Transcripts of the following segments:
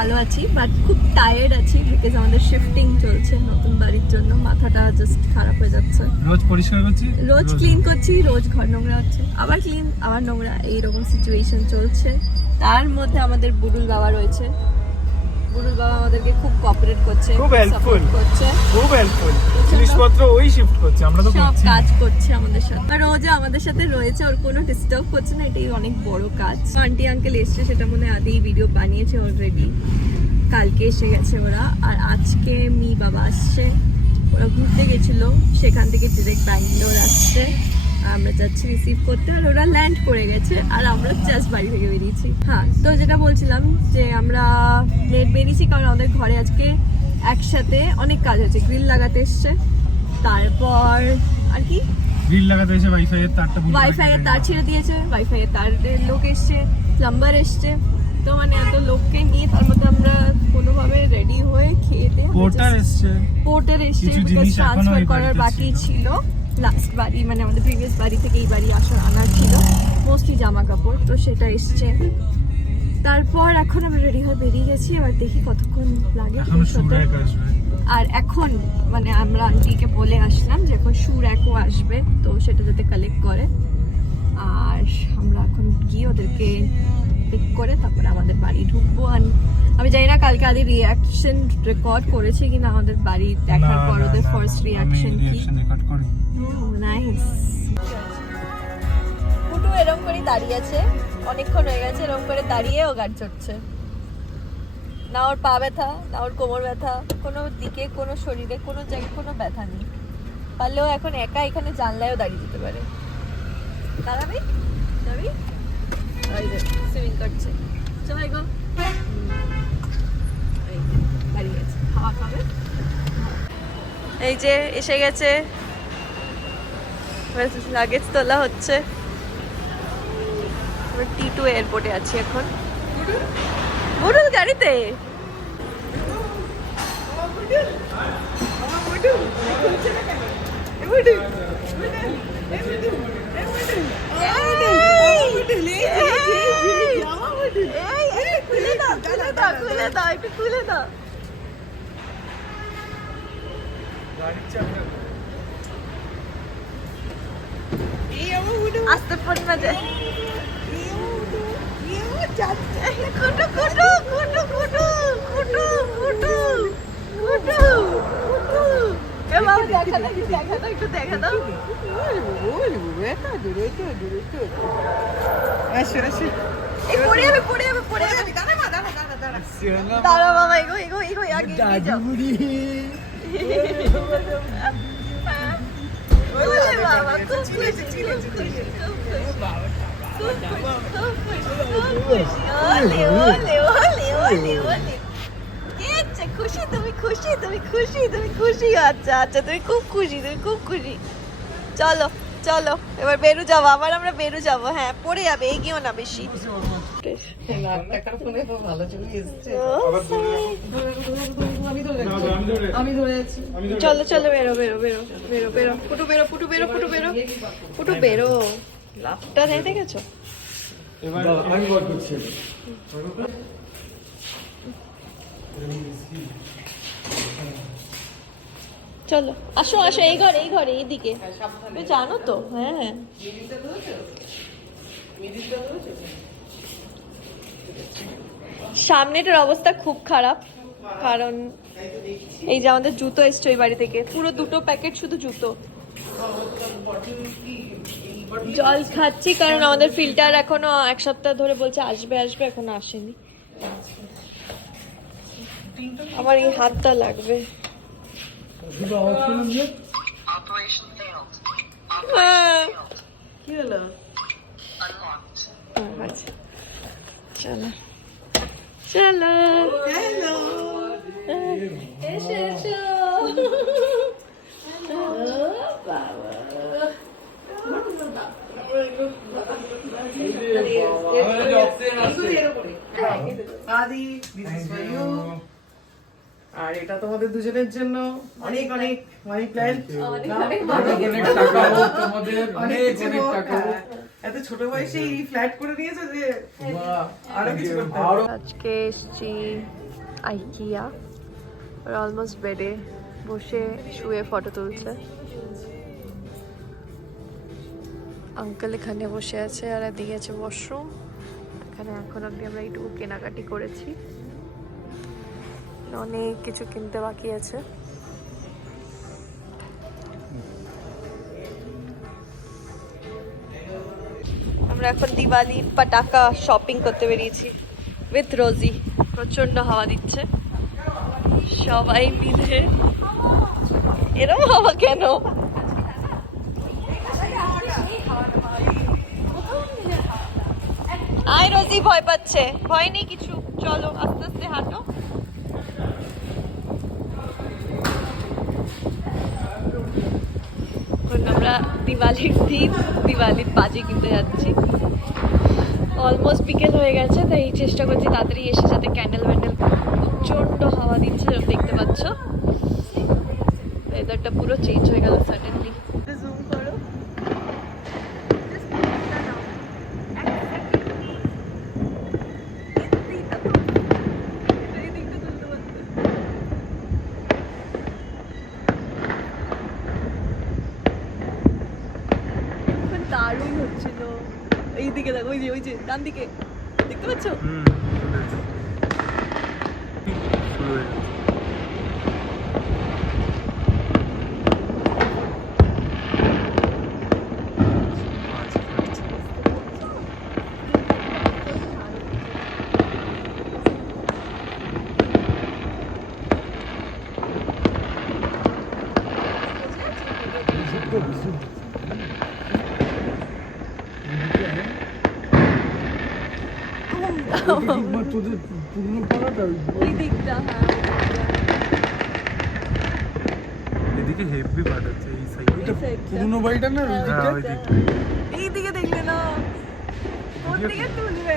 ভালো আছি, বাট খুব টায়ার্ড আছি বিকজ আমাদের শিফটিং চলছে নতুন বাড়ির জন্য। মাথাটা জাস্ট খারাপ হয়ে যাচ্ছে। রোজ পরিষ্কার করছি, রোজ ক্লিন করছি, রোজ ঘর নোংরা হচ্ছে, আবার ক্লিন আবার নোংরা, এইরকম সিচুয়েশন চলছে। তার মধ্যে আমাদের বুড়ুল বাবা রয়েছে। বুড়ুল বাবা আমাদেরকে খুব কোঅপারেট করছে, খুব হেল্পফুল করছে, খুব হেল্পফুল। জিনিসপত্র ওই শিফট করছে, আমরা তো সব করছি কাজ করছে আমাদের সাথে। আর ও যে আমাদের সাথে রয়েছে, ওর কোনো ডিস্টার্ব করছে না, এটাই অনেক বড় কাজ। আন্টি আঙ্কেল এসছে, সেটা মনে হয় আদি ভিডিও বানিয়েছে অলরেডি। কালকে এসে গেছে ওরা, আর আজকে মি বাবা আসছে। ওরা ঘুরতে গেছিল, সেখান থেকে ডিরেক্ট ব্যাঙ্গালোর আসছে। আমরা যাচ্ছি রিসিভ করতে, আর ওরা ল্যান্ড করে গেছে, আর আমরা জাস্ট বাড়ি থেকে বেরিয়েছি। হ্যাঁ, তো যেটা বলছিলাম যে আমরা লেট বেরিয়েছি কারণ আমাদের ঘরে আজকে একসাথে অনেক কাজ হচ্ছে। গ্রিল লাগাতে এসছে, তারপর আর কি গ্রিল লাগাতে এসে ওয়াইফাই এর তার ছিঁড়ে দিয়েছে, ওয়াইফাই এর তারের লোক এসছে, প্লাম্বার এসছে। তো মানে এত লোককে নিয়ে তার মধ্যে আমরা কোনোভাবে রেডি হয়ে খেতে, পোর্টার এসছে ট্রান্সফার করার বাকি ছিল। লাস্ট বাড়ি মানে আমাদের প্রিভিয়াস বাড়ি থেকে এই বাড়ি আনার ছিল মোস্টলি জামা কাপড়, তো সেটা এসছে। তারপর এখন আমরা রেডি হয়ে বেরিয়ে গেছি, এবার দেখি কতক্ষণ লাগে। আর এখন মানে আমরা আন্টিকে বলে আসলাম যে এখন সুর একও আসবে, তো সেটা যাতে কালেক্ট করে। আর আমরা এখন গিয়ে ওদেরকে পিক করে তারপরে আমাদের বাড়ি ঢুকবো। আর আমি জানি না কালকে আদি রিয়াকশন রেকর্ড করেছি কিনা আমাদের বাড়ি দেখার পর, ওদের ফার্স্ট রিয়াকশন কি। নাইস। পুটু এরকম করে দাঁড়িয়ে আছে, অনেকক্ষণ হয়ে গেছে এরকম করে দাঁড়িয়ে ও গাড়ি চড়ছে। না ওর পা ব্যথা, না ওর কোমর ব্যথা, কোনো দিকে কোনো শরীরে কোনো জায়গায় কোনো ব্যথা নেই। পারলেও এখন একা এখানে জানলায়ও দাঁড়িয়ে যেতে পারে। দাঁড়াবি যাবি, সুইমিং করছে। চলে গো, দাঁড়িয়ে গেছে, খাওয়া খাবে। এই যে এসে গেছে, লাগেজ তোলা হচ্ছে। T2 এয়ারপোর্টে আছি এখন। বুড়ুল গাড়িতে, খুলে দাও। আস্তে ফোন বাজে। কুটু কুটু কুটু কুটু কুটু কুটু কুটু এ বাবা দেখা দাও, একটু দেখা দাও। দাঁড়া বাবা, এগো আগে যাও। বাবা খুব খুশি, খুশি তুমি, খুশি। আচ্ছা তুমি খুব খুশি, চলো চলো এবার বেরু যাবো, আবার আমরা বেরু যাবো। হ্যাঁ, পড়ে যাবে, এগিয়েও না বেশি। চলো বেরো। পুটু বেরো। লাভটা দেখেছো? চলো আসো এই ঘরে এইদিকে, তুমি জানো তো। হ্যাঁ, সামনেটার অবস্থা খুব খারাপ, কারণ এই যে আমাদের জুতো এসছে ওই বাড়ি থেকে, পুরো 2টো প্যাকেট শুধু জুতো। জল খাচ্ছি কারণ আমাদের ফিল্টার এখনো 1 সপ্তাহ ধরে বলছে আসবে, এখনো আসেনি। আমার এই হাতটা লাগবে। কি হলো? চলো হ্যালো, এসো বাবা। আদি, this is for you. আর এটা তোমাদের দুজনের জন্য অনেক অনেক মানি প্ল্যান্ট। এত ছোট বয়সে এই ফ্ল্যাট করে দিয়েছো যে আরো কিছু করতে হবে। আজকে এসেছি আইকিয়া। ওরা অলমোস্ট বেডে বসে শুয়ে ফটো তুলছে। আঙ্কেল এখানে বসে আছে আর এদিকে আছে ওয়াশরুম। এখানে এখন অব্দি আমরা একটু কেনাকাটি করেছি, অনেক কিছু কিনতে বাকি আছে। আমরা এখন দিওয়ালি পটাকা শপিং করতে বেরিয়েছি উইথ রোজি। প্রচন্ড হাওয়া দিচ্ছে, সবাই মিলে। এরকম হাওয়া কেন? আয় রোজি ভয় পাচ্ছে। ভয় নেই কিছু, চলো আস্তে আস্তে হাঁটো। আমরা দিওয়ালির দিন দিওয়ালির বাজি কিনতে যাচ্ছি। অলমোস্ট বিকেল হয়ে গেছে, তাই চেষ্টা করছি তাড়াতাড়ি এসে যাতে ক্যান্ডেল ব্যান্ডেল। প্রচন্ড হাওয়া দিচ্ছে, দেখতে পাচ্ছ। ওয়েদারটা পুরো চেঞ্জ হয়ে গেল সাডেনলি। জুম করো। দারুণ হচ্ছিল। এইদিকে দেখো, ওই যে ডান দিকে দেখতে পাচ্ছ? এদিকে হেভি পাঠাচ্ছে এই সাইডে। পুরনো বাড়িটা না এইদিকে দেখলে না, কোন দিকে তুলবে?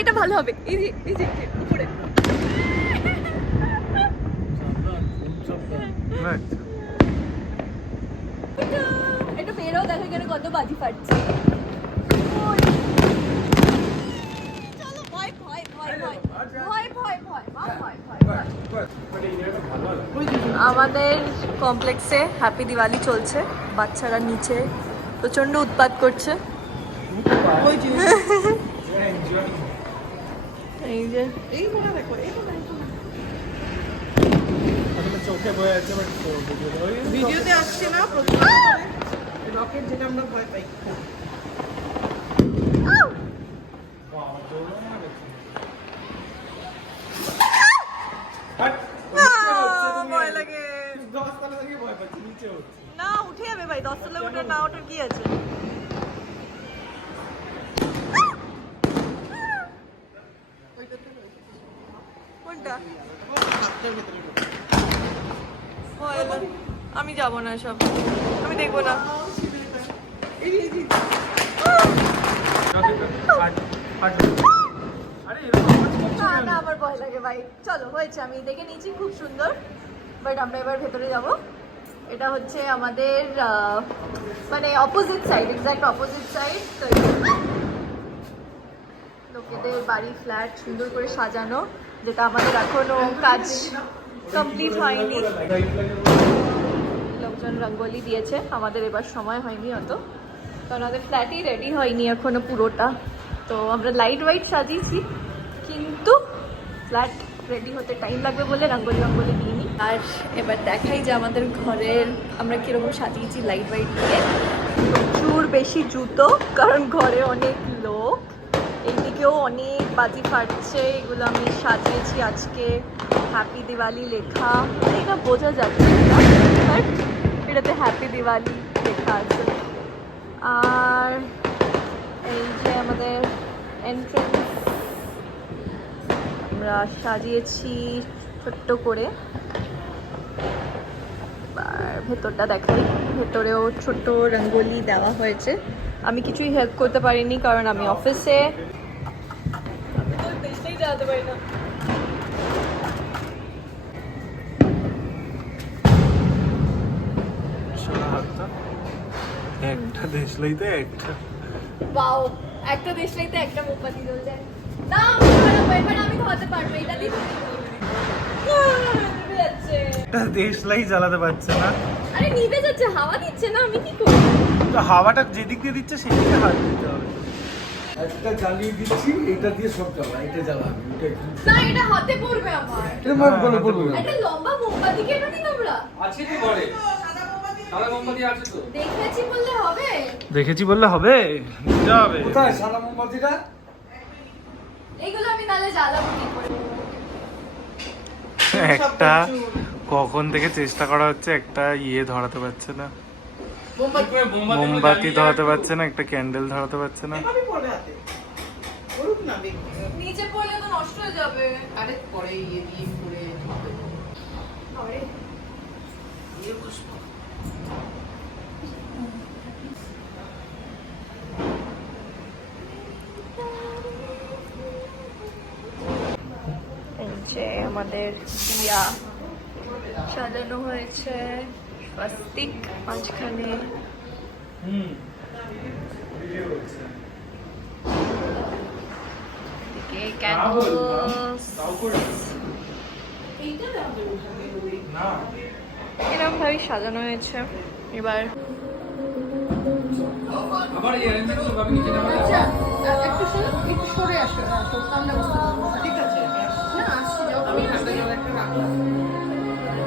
এটা ভালো হবে। এই যে উপরে এটা বেরো, দেখো এখানে কত বাজি ফাটছে। চলো ভয় ভয় ভয় ভয় ভয় ভয় ভয় ভয় ভয়। আমাদের কমপ্লেক্সে হ্যাপি দিওয়ালি চলছে। বাচ্চারা নিচে প্রচন্ড উৎপাত করছে। এই যে চোখে বয়ে আছে, ভিডিওতে আসছে না রকেট, যেটা আমরা ভয় পাই। ভয় লাগে ভয় পাচ্ছি, নিচে হচ্ছে না। উঠে যাবে ভাই, 10 তলা উঠে না ওঠার কি আছে? কোনটা? আমি যাব না, সব আমি দেখবো না। না আমার ভয় লাগে ভাই। চলো হয়েছে, আমি দেখে নিয়েছি, খুব সুন্দর। বাট আমরা এবার ভেতরে যাব। এটা হচ্ছে আমাদের মানে opposite side, exact opposite side. লোকেদের বাড়ি ফ্ল্যাট সুন্দর করে সাজানো, যেটা আমাদের এখনো কাজ কমপ্লিট হয়নি। লোকজন রঙ্গোলি দিয়েছে, আমাদের এবার সময় হয়নি অত, কারণ আমাদের ফ্ল্যাটই রেডি হয়নি এখনো পুরোটা। তো আমরা লাইট ওয়াইট সাজিয়েছি, কিন্তু ফ্ল্যাট রেডি হতে টাইম লাগবে বলে রঙ্গোলি দিইনি। আর এবার দেখাই যে আমাদের ঘরের আমরা কীরকম সাজিয়েছি লাইট ওয়াইট দিয়ে। প্রচুর বেশি জুতো, কারণ ঘরে অনেক লোক। এইদিকেও অনেক বাজি ফাটছে, এগুলো আমি সাজিয়েছি আজকে। হ্যাপি দিওয়ালি লেখা, এটা বোঝা যাচ্ছে না, বাট এটাতে হ্যাপি দিওয়ালি লেখা আছে। আর এই যে আমাদের এন্ট্রেন্স আমরা সাজিয়েছি ছোট্ট করে। আর ভেতরটা দেখাই, ভেতরেও ছোট্ট রঙ্গোলি দেওয়া হয়েছে। আমি কিছুই হেল্প করতে পারিনি, কারণ আমি অফিসে। আমি তো দেশটাই চালাতে পারি না। একটা দেশলাইতে একটা বাও, একটা দেশলাইতে একটা মোমবাতি জ্বলছে। না এবার আমি ধোয়াতে পারবো, এটা দিয়ে নিভে যাচ্ছে। এটা দেশলাই চালাতে পারছে না। আরে নিভে যাচ্ছে, হাওয়া দিচ্ছে না, আমি কি করব? তো হাওয়াটা যেদিক দিয়ে দিচ্ছে সেদিকে হাত দিতে হবে। একটা জ্বালিয়ে দিচ্ছি, এটা দিয়ে সব জ্বালা, এটা জ্বালাবি, ওটা একটু না এটা হাতে পড়বে আমার। এটা মার বলে বলবো না। একটা লম্বা মোমবাতি কেন নি তোমরা? আছে তো ঘরে সাদা মোমবাতি আছে তো। দেখেছি বললে হবে? দেখেছি বললে হবে? নিতে হবে। কোথায় সাদা মোমবাতিটা? এইগুলো আমি তাহলে জ্বালাবো কি করে? একটা কখন থেকে চেষ্টা করা হচ্ছে, একটা ধরাতে পারছে না, মোমবাতি ধরাতে পারছে না, একটা ক্যান্ডেল ধরাতে পারছে না। এভাবে পড়বে হাতে। করুক না দেখি। নিচে পড়লে তো নষ্ট হয়ে যাবে। আরে পরে ইয়ে দিয়ে করে হবে। আরে ইয়ে বসবো। এই যে আমাদের দিয়া সাজানো হয়েছে, স্বস্তিক মাঝখানে। এদিকে ক্যান্ডেলস, এরকম ভাবে সাজানো হয়েছে। এবার আবার এই অ্যারেঞ্জমেন্ট তো ভাবি নিচে নামা যাবে। একটু সরে আসো, আমরা বুঝতে পারবো। ঠিক আছে, আমি আসছি। না, আসছি, যাও। আমি ঠান্ডা জল একটা রাখলাম।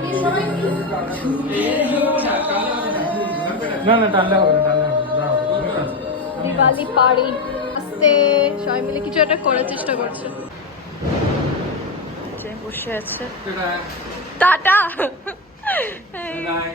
এই সবাই কি? না না, টানলে হবে না, টানলে হবে না। দাঁড়াও, ঠিক আছে। দিওয়ালি পার্টি আস্তে সবাই মিলে কিছু একটা করার চেষ্টা করছে। যে বসে আছে, এটা টাটা। বাই।